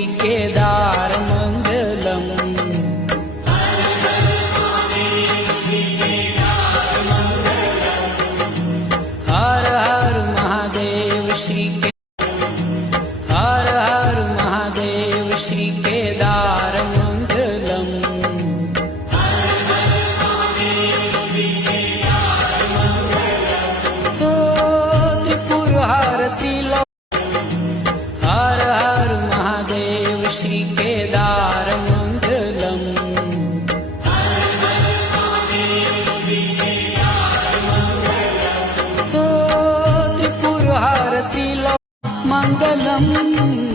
Shri Kedar मंगलम। हर हर Mahadev Shri हर हर Mahadev Shri Kedar मंगलम। Tripura हारती लो। हर हर Mahadev Shri Kedar मंगलम। Tripura हारती लो मंगलम।